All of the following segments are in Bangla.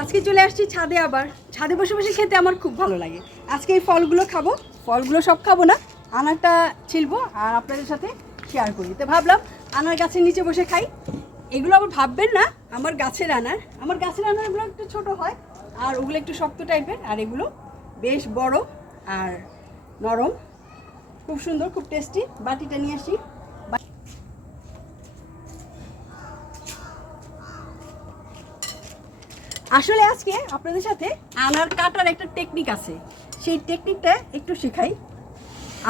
আজকে চলে আসছি ছাদে আবার। ছাদে বসে বসে খেতে আমার খুব ভালো লাগে। আজকে এই ফলগুলো খাব। ফলগুলো সব খাব না। আনারটা ছিলবো আর আপনাদের সাথে শেয়ার করি। তো ভাবলাম আনার গাছের নিচে বসে খাই। এগুলো আবার ভাববেন না, আমার গাছের আনার। আমার গাছের আনারগুলো একটু ছোট হয় আর ওগুলো একটু শক্ত টাইপের। আর এগুলো বেশ বড় আর নরম। খুব সুন্দর, খুব টেস্টি বাটিটা নিয়ে আসি। আসলে আজকে আপনাদের সাথে আনার কাটার একটা টেকনিক আছে। সেই টেকনিকটা একটু শেখাই।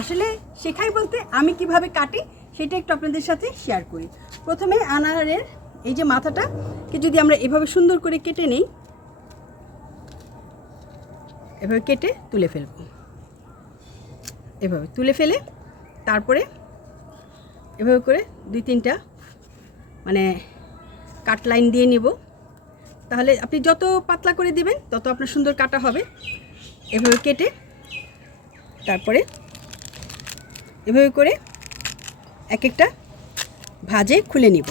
আসলে শেখাই বলতে আমি কীভাবে কাটি, সেটা একটু আপনাদের সাথে শেয়ার করি। প্রথমে আনারের এই যে মাথাটাকে যদি আমরা এভাবে সুন্দর করে কেটে নিই, এভাবে কেটে তুলে ফেলব। এভাবে তুলে ফেলে, তারপরে এভাবে করে দুই তিনটা মানে কাট লাইন দিয়ে নিব। তাহলে আপনি যত পাতলা করে দিবেন, তত আপনার সুন্দর কাটা হবে। এভাবে কেটে, তারপরে এভাবে করে এক একটা ভাজে খুলে নিব।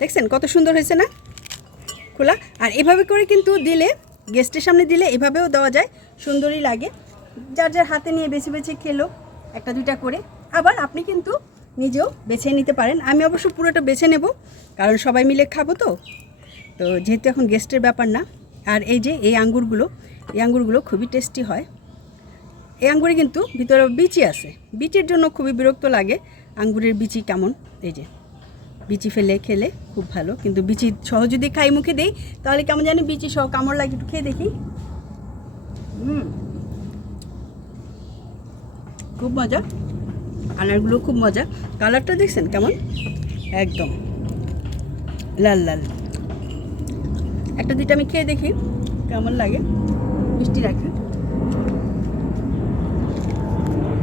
দেখছেন কত সুন্দর হয়েছে না? খোলা। আর এভাবে করে কিন্তু দিলে, গেস্টের সামনে দিলে এভাবেও দেওয়া যায়, সুন্দরই লাগে। যার যার হাতে নিয়ে বেছে বেছে খেলো একটা দুইটা করে, আবার আপনি কিন্তু নিজেও বেছে নিতে পারেন। আমি অবশ্য পুরোটা বেছে নেব, কারণ সবাই মিলে খাব তো। তো যেহেতু এখন গেস্টের ব্যাপার না, আর এই যে এই আঙ্গুরগুলো এই আঙ্গুরগুলো খুবই টেস্টি হয়। এই আঙ্গুরে কিন্তু ভিতরে বিচি আছে। বিচির জন্য খুবই বিরক্ত লাগে। আঙ্গুরের বিচি কেমন? এই যে, বিচি ফেলে, খেলে খুব ভালো। কিন্তু বিচি সহ যদি খাই মুখে দেই, তাহলে কেমন জানি বিচি সহ কামড় লাগে। একটু খেয়ে দেখি। খুব মজা। কালারগুলো খুব মজা। কালারটা দেখছেন কেমন? একদম। লাল লাল। একটা দুইটা আমি খেয়ে দেখি, কেমন লাগে। মিষ্টি রাখি।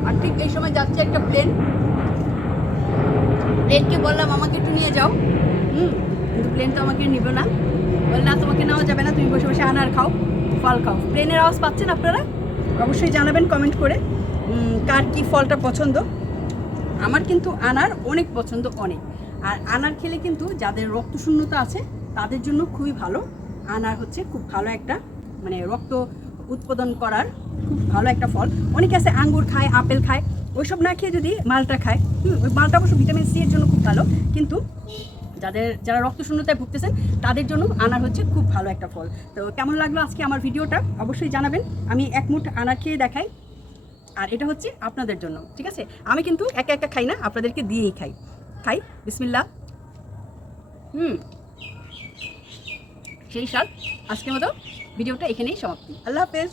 আর ঠিক এই সময় যাচ্ছে একটা প্লেন প্লেনকে বললাম, আমাকে একটু নিয়ে যাও। হুম, কিন্তু প্লেন তো আমাকে নিব না। বললে না, তোমাকে নেওয়া যাবে না, তুমি বসে বসে আনার খাও, ফল খাও। প্লেনের আওয়াজ পাচ্ছেন আপনারা? অবশ্যই জানাবেন কমেন্ট করে কার কি ফলটা পছন্দ। আমার কিন্তু আনার অনেক পছন্দ অনেক। আর আনার খেলে কিন্তু যাদের রক্তশূন্যতা আছে তাদের জন্য খুবই ভালো। আনার হচ্ছে খুব ভালো একটা মানে রক্ত উৎপাদন করার খুব ভালো একটা ফল। অনেকে আছে আঙ্গুর খায় আপেল খায় ওইসব না খেয়ে যদি মালটা খায় হুম, ওই মালটা অবশ্য ভিটামিন সি এর জন্য খুব ভালো। কিন্তু যাদের যারা রক্ত শূন্যতায় ভুগতেছেন তাদের জন্য আনার হচ্ছে খুব ভালো একটা ফল। তো কেমন লাগল আজকে আমার ভিডিওটা? অবশ্যই জানাবেন। আমি এক মুঠ আনার খেয়ে দেখাই। আর এটা হচ্ছে আপনাদের জন্য ঠিক আছে? আমি কিন্তু একা একা খাই না আপনাদেরকে দিয়েই খাই। খাই বিসমিল্লা হুম। সেই স্বাদ আজকের মতো ভিডিওটা এখানেই সমাপ্তি। আল্লাহ হাফেজ।